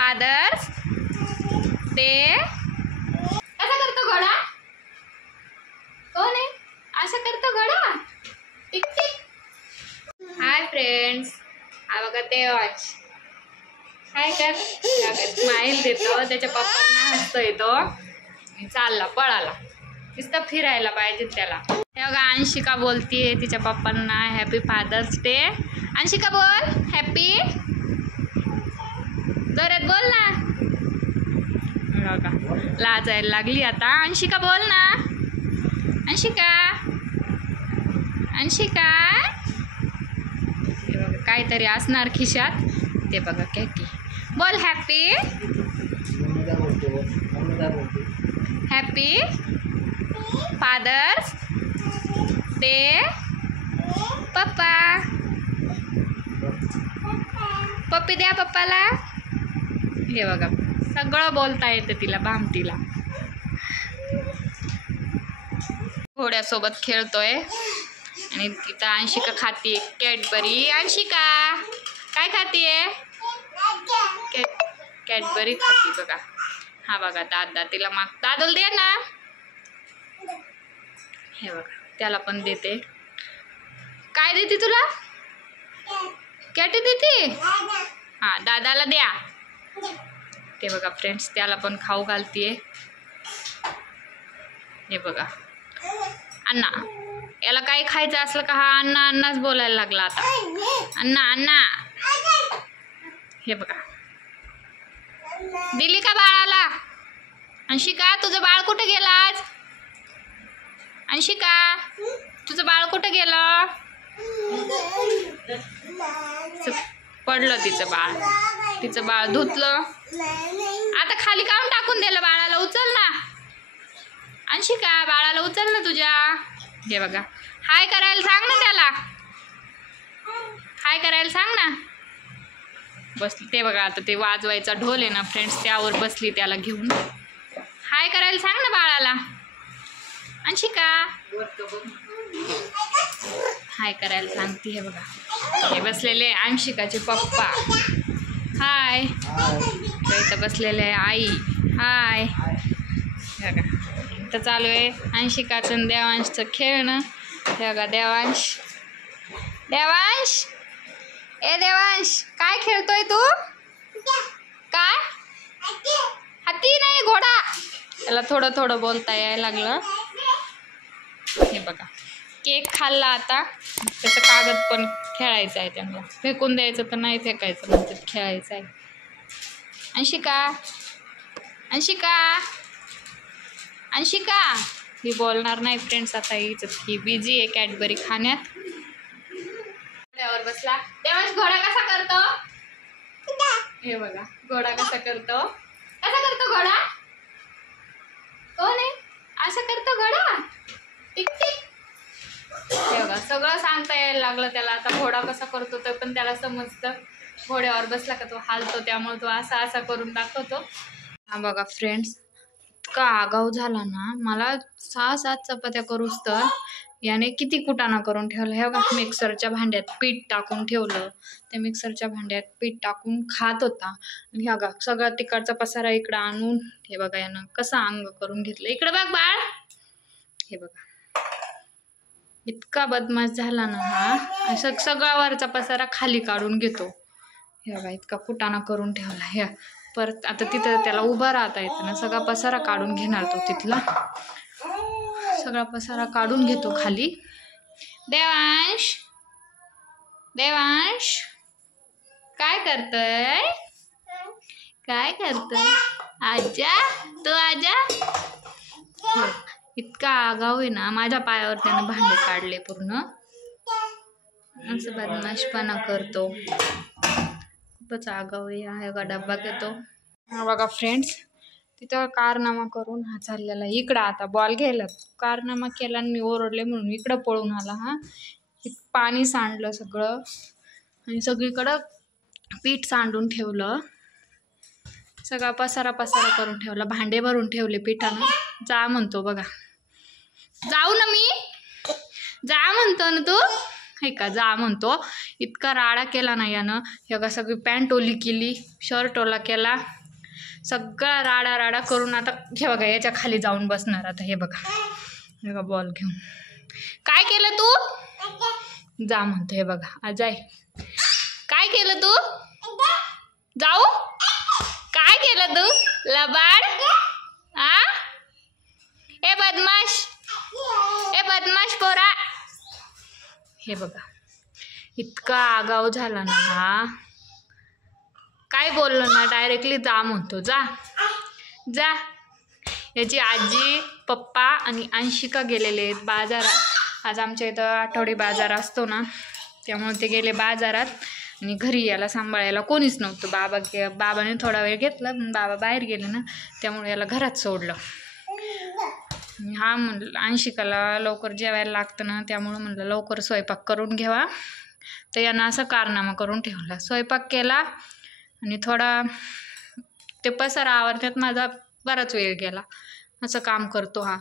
Fathers day. कसा करतो घोडा? कोण आहे असं करतो घोडा? Tick tick. हाय फ्रेंड्स, हा बघा देवांश हाय कर, स्माइल देतो, त्याच्या पप्पांना हसतो येतो, चालला पळाला, नुसतं फिरायला पाहिजे त्याला। हे बघा अंशिका बोलतीये तिच्या पप्पांना हॅपी फादर्स डे। अंशिका बोल हॅपी, जोरात बोल ना। बघा लाजायला लागली आता। अंशिका बोल ना, अंशिका अंशिका। काहीतरी असणार खिशात, ते बघा कॅकी बोल हॅपी हॅपी फादर्स डे पप्पा। पप्पी द्या पप्पाला। हे बघा सगळं बोलता येतं तिला, भामटीला। घोड्यासोबत खेळतोय आणि तिथं अंशिका खातीये कॅडबरी। अंशिका काय खातीये? कॅडबरी खाती बघा। हा बघा दादा तिला दादल दे ना। हे बघा त्याला पण देते। काय देते तुला? कॅटी देते? हा दादाला द्या। ते बघा फ्रेंड्स त्याला पण खाऊ घालतीये। हे बघा अण्णा, याला काही खायचं असलं का हा अण्णा अण्णाच बोलायला लागला आता, अण्णा अण्णा। हे बघा दिली का बाळाला? अंशिका तुझं बाळ कुठे गेलं आज? अंशिका तुझं बाळ कुठे गेलं? पडलं तिचं बाळ धुतलं, आता खाली काढून टाकून दिलं बाळाला। उचल ना अंशिका, बाळाला उचल ना तुझ्या। हे बघा हाय करायला सांग ना त्याला, हाय करायला सांग ना। बसली ते बघा, आता ते वाजवायचा ढोल आहे ना फ्रेंड्स, त्यावर बसली त्याला घेऊन। हाय करायला सांग ना बाळाला अंशिका। हाय करायला सांगते। हे बघा हे बसलेले अंशिकाचे पप्पा हाय, इथं बसलेले आई हाय। बघा इथं चालू आहे अंशिकाचं देवांशचं खेळणं। हे बघा देवांश देवांश ए देवांश काय खेळतोय तू? काय? हाती नाही घोडा। त्याला थोडं थोडं बोलता यायला लागलं। हे बघा केक खाल्ला, आता त्याचं कागद पण खेळायचं आहे त्यांना, फेकून द्यायचं तर नाही फेकायचं, म्हणजे खेळायचं आहे। अंशिका अंशिका अंशिका ही बोलणार नाही फ्रेंड्स आता, ही बिझी आहे कॅडबरी खाण्यात। घोड्यावर बसला देवांश। घोडा कसा करतो? हे बघा घोडा कसा करतो, कसा करतो घोडा? कोण आहे असं करतो घोडा? Tick tick. हे बघा सगळं सांगता यायला लागलं त्याला आता, घोडा कसा करतो ते पण त्याला समजतं। घोड्यावर बसला का तो हालतो, त्यामुळे तो असा असा करून दाखवतो। हा बघा फ्रेंड्स इतका आगाऊ झाला ना, मला 6-7 चपात्या करूच तर याने किती कुटाणा करून ठेवला। हे बघा मिक्सरच्या भांड्यात पीठ टाकून ठेवलं, त्या मिक्सरच्या भांड्यात पीठ टाकून खात होता। आणि हे बघा सगळा तिकडचा पसारा इकडं आणून, हे बघा यानं कसं अंग करून घेतलं। इकडं बघ बाळ, हे बघा इतका बदमाश झाला ना हा, असं सगळा वरचा पसारा खाली काढून घेतो। हे बघा इतका कुटाणा करून ठेवला। हे परत आता तिथं त्याला उभं राहता येतं ना, सगळा पसारा काढून घेणार तो, तिथला सगळा पसारा काढून घेतो खाली। देवांश देवांश काय करतोय? काय करतोय? आजा तू आजा। इतका आगाऊ आहे ना, माझ्या पायावर त्यानं भांडे काढले पूर्ण, असं बदमाशपणा करतो, खूपच आगाऊ आहे। हा बघा डब्बा घेतो। हा बघा फ्रेंड्स तिथं कारनामा करून हा चाललेला इकडं, आता बॉल घ्यायला कारनामा केला आणि मी ओरडले म्हणून इकडं पळून आला। हा पाणी सांडलं सगळं आणि सगळीकडं पीठ सांडून ठेवलं, सगळा पसारा करून ठेवला, भांडे भरून ठेवले पिठानं। जा म्हणतो बघा, जाऊ ना मी, जा म्हणतो ना तू, हे का जा म्हणतो. इतका राडा केला ना यानं. हे बघा सगळी पॅन्ट ओली केली, शर्ट ओला केला, सगळा राडा करून आता हे बघा याच्या खाली जाऊन बसणार आता. हे बघा बॉल घेऊन. काय केलं तू? जा म्हणतो. हे बघा अजय काय केलं तू? जाऊ काय केलं तू लबाड? आ ए बदमाश पोरा. हे बघा इतका आगाऊ झाला ना हा. काय बोललो ना डायरेक्टली जा म्हणतो. जा जा. याची आजी पप्पा आणि अंशिका गेलेले आहेत बाजारात. आज आमच्या इथं आठवडी बाजार असतो ना, त्यामुळे ते गेले बाजारात आणि घरी याला सांभाळायला कोणीच नव्हतं. बाबाने थोडा वेळ घेतला, पण बाबा बाहेर गेले ना, त्यामुळे याला घरात सोडलं. हा म्हणलं अंशिकाला लवकर जेवायला लागतं ना, त्यामुळं म्हणलं लवकर स्वयंपाक करून घ्यावा. तर यानं असं कारनामा करून ठेवला. स्वयंपाक केला आणि थोडा ते पसारा आवरण्यात माझा बराच वेळ गेला. असं काम करतो हा.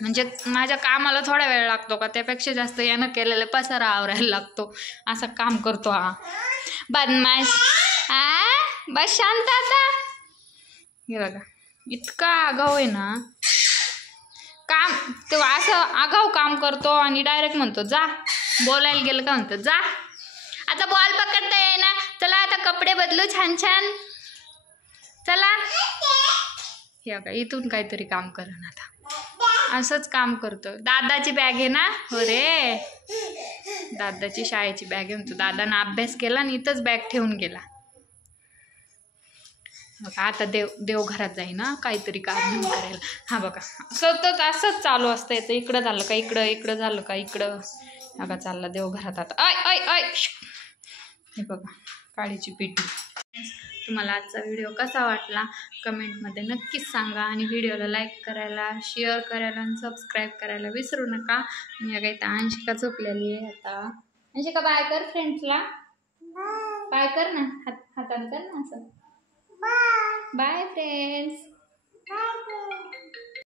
म्हणजे माझ्या कामाला थोडा वेळ लागतो का, त्यापेक्षा जास्त यानं केलेलं पसारा आवरायला लागतो. असं काम करतो हा बदमाश. बस शांत आता. हे बघा इतका आगाऊ आहे ना. काम तो असं आगाऊ काम करतो आणि डायरेक्ट म्हणतो जा. बोलायला गेलं का म्हणतो जा. आता बॉल पकडता येईना, चला आता कपडे बदलू छान छान, चला. हे बघा इथून काहीतरी काम करण आता. असंच काम करतो. दादाची बॅग आहे ना? हो रे, दादाची शाळेची बॅग आहे म्हणतो. दादानं अभ्यास केला आणि इथंच बॅग ठेवून गेला. बघा आता देवघरात जाईन ना काहीतरी काम करायला. हा बघा सतत असंच चालू असतं याचं. इकडं झालं का इकडं झालं का इकडं. बघा चालला देवघरात आता. आय हे बघा काळीची पिठी. तुम्हाला आजचा व्हिडिओ कसा वाटला कमेंटमध्ये नक्कीच सांगा. आणि व्हिडिओला लाईक करायला, शेअर करायला आणि सबस्क्राईब करायला विसरू नका. मी काही तर अंशिका झोपलेली आहे आता. अंशिका बाय कर फ्रेंड्सला. बाय कर ना, हाताने कर ना असं. Bye friends.